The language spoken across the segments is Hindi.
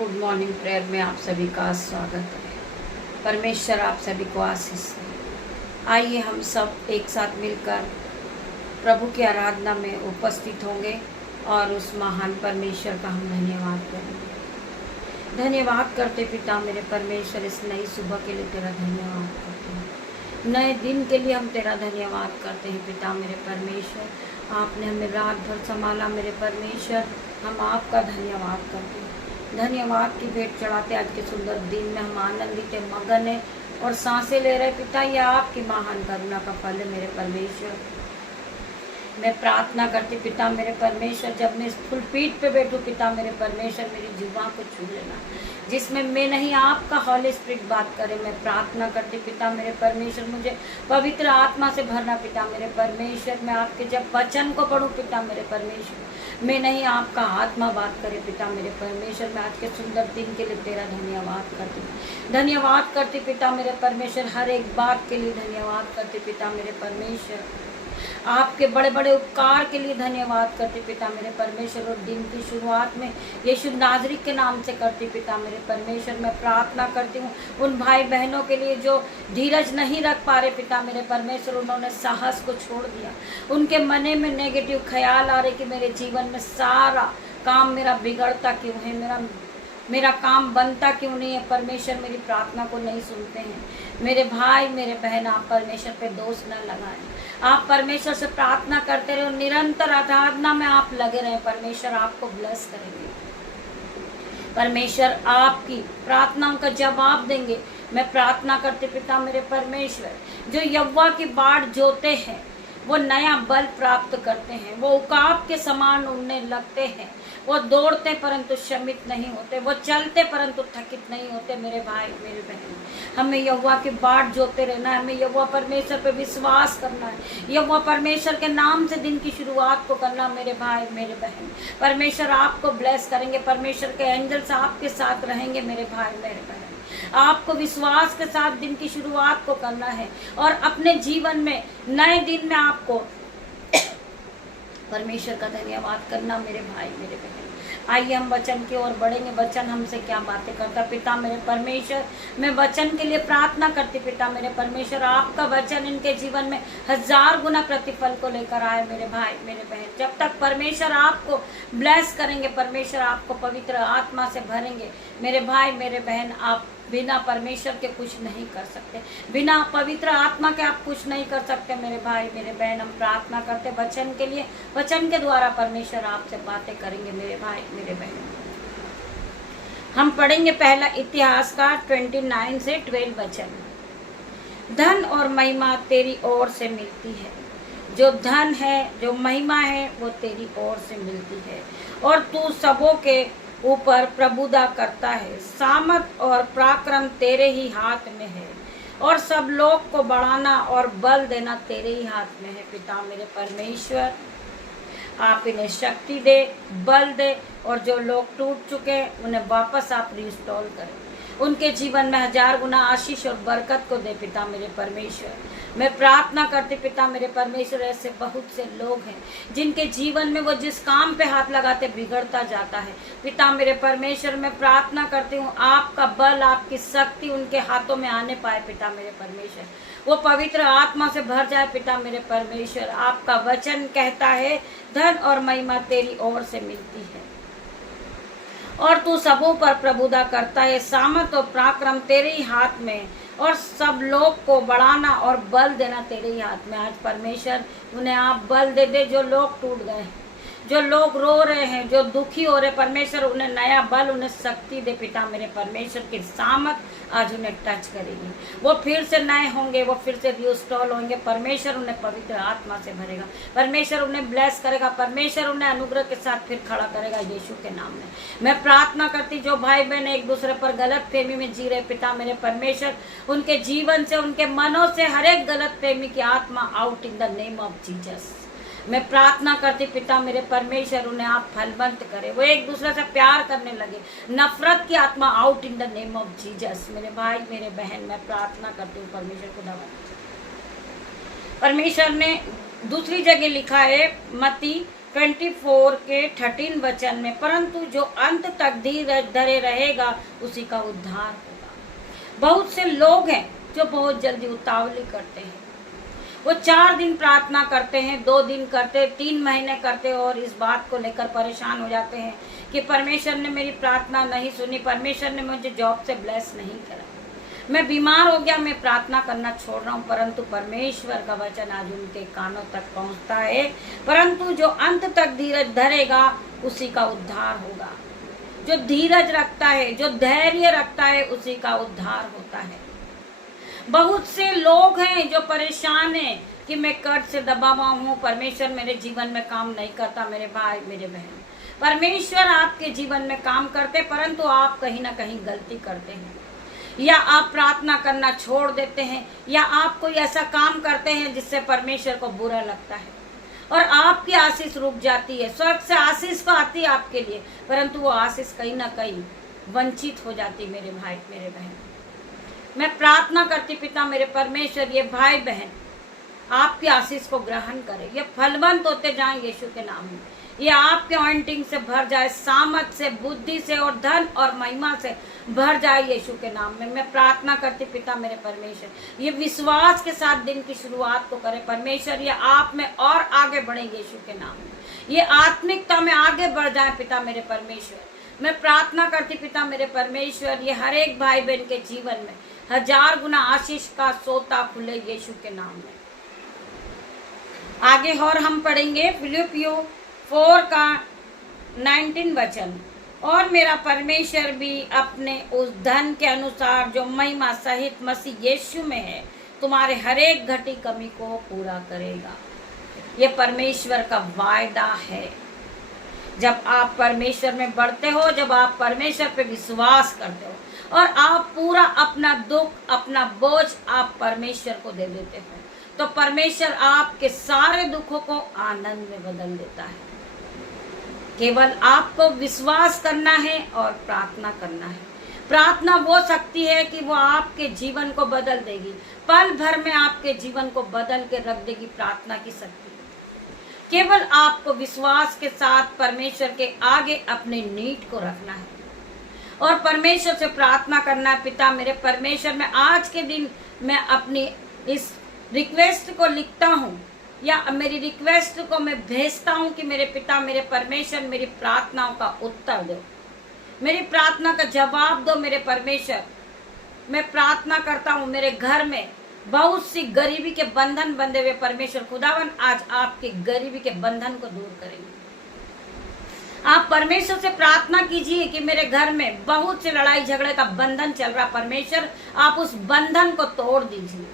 गुड मॉर्निंग प्रेयर में आप सभी का स्वागत है। परमेश्वर आप सभी को आशीष दे। आइए हम सब एक साथ मिलकर प्रभु की आराधना में उपस्थित होंगे और उस महान परमेश्वर का हम धन्यवाद करेंगे। धन्यवाद करते पिता मेरे परमेश्वर, इस नई सुबह के लिए तेरा धन्यवाद करते हैं। नए दिन के लिए हम तेरा धन्यवाद करते हैं पिता मेरे परमेश्वर। आपने हमें रात भर संभाला मेरे परमेश्वर, हम आपका धन्यवाद करते हैं। धन्यवाद की भेंट चढ़ाते आज के सुंदर दिन में हम आनंदित है, मगन है और सांसें ले रहे पिता। यह आपकी महान करुणा का फल है मेरे परमेश्वर। मैं प्रार्थना करती पिता मेरे परमेश्वर, जब मैं इस फुलपीठ पे बैठूं पिता मेरे परमेश्वर, मेरी जुबान को छू लेना जिसमें मैं नहीं आपका हॉली स्पिरिट बात करे। मैं प्रार्थना करती पिता मेरे परमेश्वर, मुझे पवित्र आत्मा से भरना पिता मेरे परमेश्वर। मैं आपके जब वचन को पढ़ूं पिता मेरे परमेश्वर, मैं नहीं आपका आत्मा बात करे पिता मेरे परमेश्वर। मैं आज के सुंदर दिन के लिए तेरा धन्यवाद करती पिता मेरे परमेश्वर। हर एक बात के लिए धन्यवाद करती पिता मेरे परमेश्वर। आपके बड़े बड़े उपकार के लिए धन्यवाद करते पिता मेरे परमेश्वर। और दिन की शुरुआत में यीशु नाज़री के नाम से करती पिता मेरे परमेश्वर। मैं प्रार्थना करती हूँ उन भाई बहनों के लिए जो धीरज नहीं रख पा रहे पिता मेरे परमेश्वर, उन्होंने साहस को छोड़ दिया। उनके मन में नेगेटिव ख्याल आ रहे कि मेरे जीवन में सारा काम मेरा बिगड़ता क्यों है, मेरा काम बनता क्यों नहीं है। परमेश्वर मेरी प्रार्थना को नहीं सुनते हैं। मेरे भाई मेरे बहन, आप परमेश्वर पे दोष न लगाएं। आप परमेश्वर से प्रार्थना करते रहे, निरंतर आराधना में आप लगे रहे। परमेश्वर आपको ब्लेस करेंगे। परमेश्वर आपकी प्रार्थनाओं का जवाब देंगे। मैं प्रार्थना करते पिता मेरे परमेश्वर, जो यव्वा की बाढ़ जोते हैं वो नया बल प्राप्त करते हैं। वो उकाब के समान उड़ने लगते हैं। वो दौड़ते परंतु शमित नहीं होते, वो चलते परंतु थकित नहीं होते। मेरे भाई मेरे बहन, हमें यहोवा की बाट जोते रहना है। हमें यहोवा परमेश्वर पे विश्वास करना है। यहोवा परमेश्वर के नाम से दिन की शुरुआत को करना। मेरे भाई मेरे बहन, परमेश्वर आपको ब्लेस करेंगे। परमेश्वर के एंजल्स आपके साथ रहेंगे। मेरे भाई मेरे बहन, आपको विश्वास के साथ दिन की शुरुआत को करना है और अपने जीवन में नए दिन में आपको परमेश्वर का धन्यवाद करना। मेरे भाई मेरे बहन, आइए हम वचन की ओर बढ़ेंगे। वचन हमसे क्या बातें करता पिता मेरे परमेश्वर। मैं वचन के लिए प्रार्थना करती पिता मेरे परमेश्वर, आपका वचन इनके जीवन में 1000 गुना प्रतिफल को लेकर आए। मेरे भाई मेरे बहन, जब तक परमेश्वर आपको ब्लेस करेंगे, परमेश्वर आपको पवित्र आत्मा से भरेंगे। मेरे भाई मेरे बहन, आप बिना परमेश्वर के कुछ नहीं कर सकते, बिना पवित्र आत्मा के आप कुछ नहीं कर सकते। मेरे भाई मेरे बहन, हम प्रार्थना करते वचन के लिए। वचन के द्वारा परमेश्वर आपसे बातें करेंगे। मेरे भाई मेरे बहन, हम पढ़ेंगे पहला इतिहासकार 29 से 12 वचन। धन और महिमा तेरी ओर से मिलती है। जो धन है, जो महिमा है, वो तेरी ओर से मिलती है और तू सबों के ऊपर प्रभुता करता है। सामर्थ और पराक्रम तेरे ही हाथ में है और सब लोग को बढ़ाना और बल देना तेरे ही हाथ में है। पिता मेरे परमेश्वर, आप इन्हें शक्ति दे, बल दे और जो लोग टूट चुके उन्हें वापस आप रिस्टोर करें। उनके जीवन में 1000 गुना आशीष और बरकत को दे पिता मेरे परमेश्वर। मैं प्रार्थना करती पिता मेरे परमेश्वर, ऐसे बहुत से लोग हैं जिनके जीवन में वो जिस काम पे हाथ लगाते बिगड़ता जाता है। पिता मेरे परमेश्वर, मैं प्रार्थना करती हूँ आपका बल, आपकी शक्ति उनके हाथों में आने पाए। पिता मेरे परमेश्वर, वो पवित्र आत्मा से भर जाए। पिता मेरे परमेश्वर, आपका वचन कहता है धन और महिमा तेरी ओर से मिलती है और तू सबों पर प्रभुता करता है। सामर्थ और पराक्रम तेरे ही हाथ में और सब लोग को बढ़ाना और बल देना तेरे ही हाथ में। आज परमेश्वर उन्हें आप बल दे दे। जो लोग टूट गए हैं, जो लोग रो रहे हैं, जो दुखी हो रहे, परमेश्वर उन्हें नया बल, उन्हें शक्ति दे। पिता मेरे परमेश्वर की सामर्थ आज उन्हें टच करेगी। वो फिर से नए होंगे, वो फिर से रिस्टोर होंगे। परमेश्वर उन्हें पवित्र आत्मा से भरेगा। परमेश्वर उन्हें ब्लेस करेगा। परमेश्वर उन्हें अनुग्रह के साथ फिर खड़ा करेगा यीशु के नाम में। मैं प्रार्थना करती, जो भाई बहन एक दूसरे पर गलत फहमी में जी रहे, पिता मेरे परमेश्वर उनके जीवन से, उनके मनों से हर एक गलत फहमी की आत्मा out in the name of Jesus. मैं प्रार्थना करती पिता मेरे परमेश्वर, उन्हें आप फलवंत करें। वो एक दूसरे से प्यार करने लगे। नफरत की आत्मा out in the name of Jesus. मेरे भाई मेरे बहन, मैं प्रार्थना करती हूँ परमेश्वर को दवा। परमेश्वर ने दूसरी जगह लिखा है मत्ती 24 के 13 वचन में, परंतु जो अंत तक धीरज धरे रहेगा उसी का उद्धार होगा। बहुत से लोग हैं जो बहुत जल्दी उतावली करते हैं। वो 4 दिन प्रार्थना करते हैं, 2 दिन करते, 3 महीने करते और इस बात को लेकर परेशान हो जाते हैं कि परमेश्वर ने मेरी प्रार्थना नहीं सुनी, परमेश्वर ने मुझे जॉब से ब्लेस नहीं करा, मैं बीमार हो गया, मैं प्रार्थना करना छोड़ रहा हूँ। परंतु परमेश्वर का वचन आज उनके कानों तक पहुँचता है, परंतु जो अंत तक धीरज धरेगा उसी का उद्धार होगा। जो धीरज रखता है, जो धैर्य रखता है, उसी का उद्धार होता है। बहुत से लोग हैं जो परेशान हैं कि मैं कर्ज से दबा हुआ हूँ, परमेश्वर मेरे जीवन में काम नहीं करता। मेरे भाई मेरे बहन, परमेश्वर आपके जीवन में काम करते, परंतु आप कहीं ना कहीं गलती करते हैं, या आप प्रार्थना करना छोड़ देते हैं, या आप कोई ऐसा काम करते हैं जिससे परमेश्वर को बुरा लगता है और आपकी आशीष रुक जाती है। स्वर्ग से आशीष तो आती है आपके लिए, परंतु वो आशीष कहीं ना कहीं वंचित हो जाती है। मेरे भाई मेरे बहन, मैं प्रार्थना करती पिता मेरे परमेश्वर, ये भाई बहन आपकी आशीष को ग्रहण करें, ये फलवंत होते जाएं यीशु के नाम में, ये आपके ऑइंटिंग से भर जाए, सामर्थ से, बुद्धि से और धन और महिमा से भर जाए यीशु के नाम में। मैं प्रार्थना करती पिता मेरे परमेश्वर, ये विश्वास के साथ दिन की शुरुआत को करें परमेश्वर, ये आप में और आगे बढ़े यीशु के नाम में, ये आत्मिकता में आगे बढ़ जाए पिता मेरे परमेश्वर। मैं प्रार्थना करती पिता मेरे परमेश्वर, ये हर एक भाई बहन के जीवन में 1000 गुना आशीष का सोता खुले यीशु के नाम में। आगे और हम पढ़ेंगे फिलिपियों 4 का 19 वचन, और मेरा परमेश्वर भी अपने उस धन के अनुसार जो महिमा सहित मसीह यीशु में है तुम्हारे हर एक घटी कमी को पूरा करेगा। ये परमेश्वर का वायदा है। जब आप परमेश्वर में बढ़ते हो, जब आप परमेश्वर पे विश्वास करते हो और आप पूरा अपना दुख, अपना बोझ आप परमेश्वर को दे देते हो, तो परमेश्वर आपके सारे दुखों को आनंद में बदल देता है। केवल आपको विश्वास करना है और प्रार्थना करना है। प्रार्थना वो शक्ति है कि वो आपके जीवन को बदल देगी, पल भर में आपके जीवन को बदल के रख देगी। प्रार्थना की शक्ति केवल आपको विश्वास के साथ परमेश्वर के आगे अपने नीड को रखना है और परमेश्वर से प्रार्थना करना है। पिता मेरे परमेश्वर, मैं आज के दिन मैं अपनी इस रिक्वेस्ट को लिखता हूँ या मेरी रिक्वेस्ट को मैं भेजता हूँ कि मेरे पिता मेरे परमेश्वर मेरी प्रार्थनाओं का उत्तर दो, मेरी प्रार्थना का जवाब दो मेरे परमेश्वर। मैं प्रार्थना करता हूँ, मेरे घर में बहुत सी गरीबी के बंधन बंधे हुए परमेश्वर खुदावन आज आपके गरीबी के बंधन को दूर करेंगे। आप परमेश्वर से प्रार्थना कीजिए कि मेरे घर में बहुत से लड़ाई झगड़े का बंधन चल रहा, परमेश्वर आप उस बंधन को तोड़ दीजिए,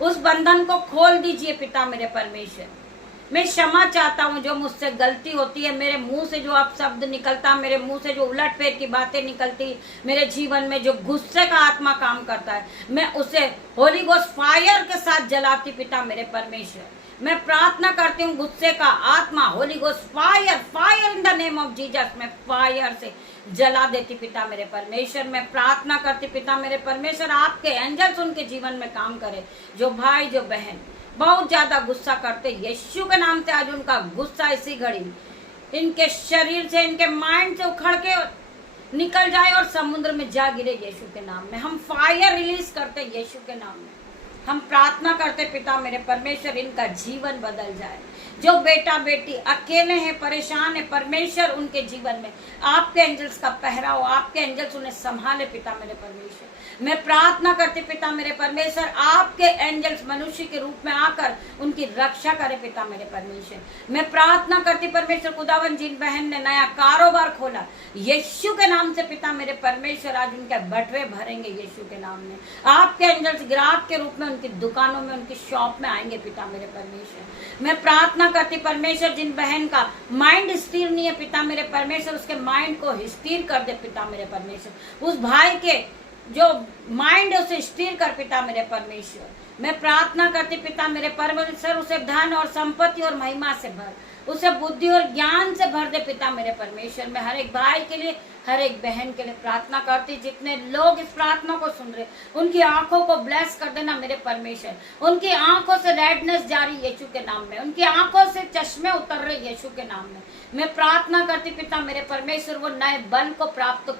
उस बंधन को खोल दीजिए। पिता मेरे परमेश्वर, मैं क्षमा चाहता हूँ जो मुझसे गलती होती है, मेरे मुंह से जो आप शब्द निकलता, मेरे मुंह से जो उलट फेर की बातें निकलती, मेरे जीवन में जो गुस्से का आत्मा काम करता है, मैं उसे होली गोस्ट फायर के साथ जलाती पिता मेरे परमेश्वर। मैं प्रार्थना करती हूँ गुस्से का आत्मा Holi ghost fire, fire in the name of Jesus, मैं फायर से जला देती पिता मेरे परमेश्वर। मैं प्रार्थना करती पिता मेरे परमेश्वर, आपके एंजल्स उनके जीवन में काम करे। जो भाई जो बहन बहुत ज्यादा गुस्सा करते, यीशु के नाम से आज उनका गुस्सा इसी घड़ी इनके शरीर से, इनके माइंड से उखड़ के निकल जाए और समुद्र में जा गिरे यीशु के नाम में। हम फायर रिलीज करते यीशु के नाम में। हम प्रार्थना करते पिता मेरे परमेश्वर, इनका जीवन बदल जाए। जो बेटा बेटी अकेले हैं, परेशान है, परमेश्वर उनके जीवन में आपके एंजल्स का पहराओ, आपके एंजल्स उन्हें संभाले पिता मेरे परमेश्वर। मैं प्रार्थना करती पिता मेरे परमेश्वर, आपके एंजल्स मनुष्य के रूप में आकर उनकी रक्षा करे पिता मेरे परमेश्वर। मैं प्रार्थना करती परमेश्वर खुदावन, जिन बहन ने नया कारोबार खोला यीशु के नाम से पिता मेरे परमेश्वर, आज उनके बटवे भरेंगे यीशु के नाम में। आपके एंजल्स ग्राहक के रूप में उनकी दुकानों में, उनकी शॉप में आएंगे पिता मेरे परमेश्वर। मैं प्रार्थना करती परमेश्वर, जिन बहन का माइंड स्थिर नहीं है पिता मेरे परमेश्वर, उसके माइंड को स्थिर कर दे पिता मेरे परमेश्वर। उस भाई के जो माइंड है उसे स्थिर कर पिता मेरे परमेश्वर। मैं प्रार्थना करती पिता मेरे परमेश्वर, उसे धन और संपत्ति और महिमा से भर। उसे बुद्धि और ज्ञान से भर दे पिता मेरे परमेश्वर। मैं हर एक भाई के लिए, हर एक बहन के लिए प्रार्थना करती, जितने लोग इस प्रार्थना को सुन रहे उनकी आंखों को ब्लेस कर देना मेरे परमेश्वर। उनकी आंखों से रेडनेस जारी यीशु के नाम में, उनकी आंखों से चश्मे उतर रहे यीशु के नाम में। मैं प्रार्थना करती पिता मेरे परमेश्वर, वो नए बल को प्राप्त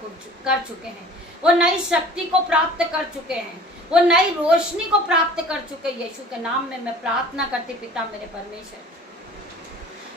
कर चुके हैं, वो नई शक्ति को प्राप्त कर चुके हैं, वो नई रोशनी को प्राप्त कर चुके यीशु के नाम में। मैं प्रार्थना करती पिता मेरे परमेश्वर,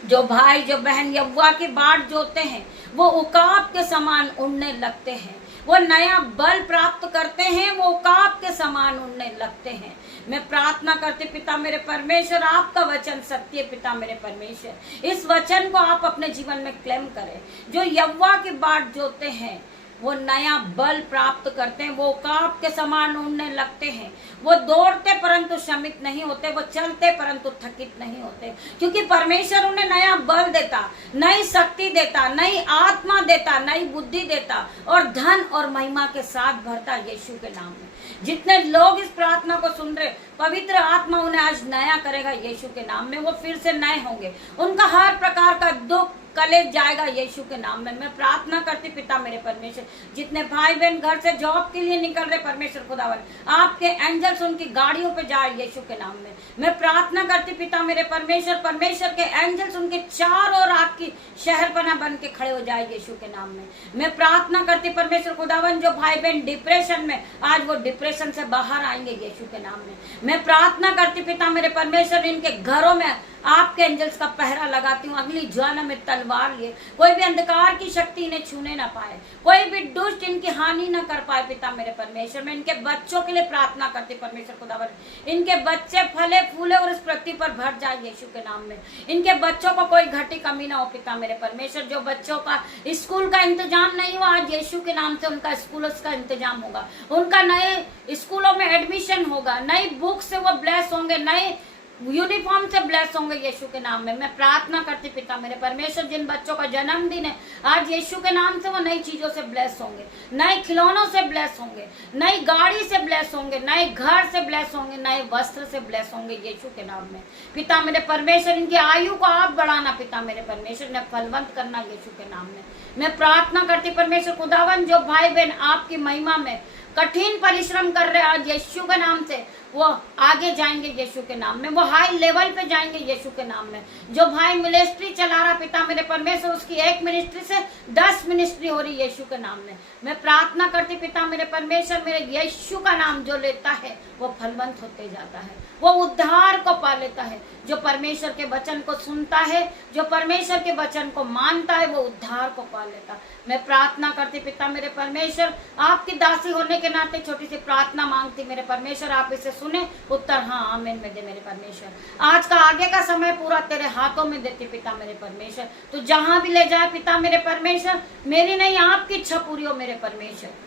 जो भाई जो बहन यव्वा की बाट जोते हैं वो उकाब के समान उड़ने लगते हैं, वो नया बल प्राप्त करते हैं, वो उकाब के समान उड़ने लगते हैं। मैं प्रार्थना करती पिता मेरे परमेश्वर, आपका वचन सत्य पिता मेरे परमेश्वर, इस वचन को आप अपने जीवन में क्लेम करें। जो यव्वा की बाट जोते हैं वो नया बल प्राप्त करते हैं, वो उकाब के समान उड़ने लगते हैं, वो दौड़ते परंतु श्रमित नहीं होते, वो चलते परंतु थकित नहीं होते, क्योंकि परमेश्वर उन्हें नया बल देता, नई शक्ति देता, नई आत्मा देता, नई बुद्धि देता और धन और महिमा के साथ भरता यीशु के नाम में। जितने लोग इस प्रार्थना को सुन रहे, पवित्र आत्मा उन्हें आज नया करेगा यीशु के नाम में। वो फिर से नए होंगे, उनका हर प्रकार का दुख कलेश जाएगा यीशु के नाम में। मैं प्रार्थना करती पिता मेरे परमेश्वर, जितने भाई बहन घर से जॉब के लिए निकल रहे परमेश्वर खुदावन, आपके एंजल्स उनकी गाड़ियों पे जाए यीशु के नाम में। मैं प्रार्थना करती पिता मेरे परमेश्वर, परमेश्वर के एंजल्स उनके चारों ओर आपकी शहरपना बन के खड़े हो जाए यीशु के नाम में। मैं प्रार्थना करती परमेश्वर खुदावन, जो भाई बहन डिप्रेशन में, आज वो डिप्रेशन से बाहर आएंगे यीशु के नाम में। मैं प्रार्थना करती पिता मेरे परमेश्वर, इनके घरों में आपके एंजल्स का पहरा लगाती हूँ। अगली ज्वाला में तलवार लिए कोई भी अंधकार की शक्ति इन्हें छूने ना पाए, कोई भी दुष्ट इनकी हानि ना कर पाए पिता मेरे परमेश्वर। मैं इनके बच्चों के लिए प्रार्थना करती परमेश्वर खुदावन, इनके बच्चे फले फूले और इस पृथ्वी पर भर जाए यीशु के नाम में। इनके बच्चों को कोई घटी कमी ना हो पिता मेरे परमेश्वर। जो बच्चों का स्कूल का इंतजाम नहीं हुआ, आज यीशु के नाम से उनका स्कूल का इंतजाम होगा, उनका नए स्कूलों में एडमिशन होगा, नई बुक से वो ब्लेस होंगे, नए यूनिफॉर्म से ब्लेस होंगे यीशु के नाम में। मैं प्रार्थना करती पिता मेरे परमेश्वर, जिन बच्चों का जन्मदिन है आज यीशु के नाम से वो नई चीजों से ब्लेस होंगे, नए खिलौनों से ब्लेस होंगे, नई गाड़ी से ब्लेस होंगे, नए घर से ब्लेस होंगे, नए वस्त्र से ब्लेस होंगे यीशु के नाम में। पिता मेरे परमेश्वर, इनकी आयु को आप बढ़ाना पिता मेरे परमेश्वर, ने फलवंत करना यीशु के नाम में। मैं प्रार्थना करती परमेश्वर खुदावन, जो भाई बहन आपकी महिमा में कठिन परिश्रम कर रहे आज यीशु के नाम से, वो आगे जाएंगे यीशु के नाम में, वो हाई लेवल पे जाएंगे यीशु के नाम में। जो भाई मिनिस्ट्री चला रहा पिता मेरे परमेश्वर, उसकी एक मिनिस्ट्री से 10 मिनिस्ट्री हो रही यीशु के नाम में। मैं प्रार्थना करती पिता मेरे परमेश्वर, मेरे यीशु का नाम जो लेता है वो फलवंत होते जाता है, वो उद्धार को पा लेता है। जो परमेश्वर के वचन को सुनता है, जो परमेश्वर के वचन को मानता है, वो उद्धार को पा लेता। मैं प्रार्थना करती पिता मेरे परमेश्वर, आपकी दासी होने के नाते छोटी सी प्रार्थना मांगती मेरे परमेश्वर, आप इसे सुने, उत्तर हाँ आमीन में दे मेरे परमेश्वर। आज का आगे का समय पूरा तेरे हाथों में देती पिता मेरे परमेश्वर, तो जहां भी ले जाए पिता मेरे परमेश्वर, मेरी नहीं आपकी इच्छा पूरी हो मेरे परमेश्वर।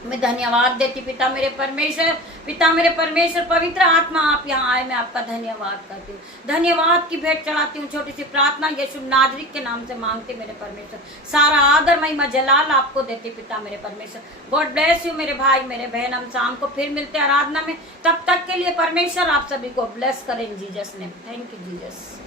मैं धन्यवाद देती पिता मेरे परमेश्वर, पिता मेरे परमेश्वर, पवित्र आत्मा आप यहाँ आए, मैं आपका धन्यवाद करती हूँ, धन्यवाद की भेंट चढ़ाती हूँ। छोटी सी प्रार्थना यीशु नाजरीक के नाम से मांगती मेरे परमेश्वर, सारा आदर महिमा जलाल आपको देती पिता मेरे परमेश्वर। गॉड ब्लेस यू मेरे भाई मेरे बहन, हम शाम को फिर मिलते हैं आराधना में, तब तक के लिए परमेश्वर आप सभी को ब्लेस करें इन Jesus name. Thank you Jesus.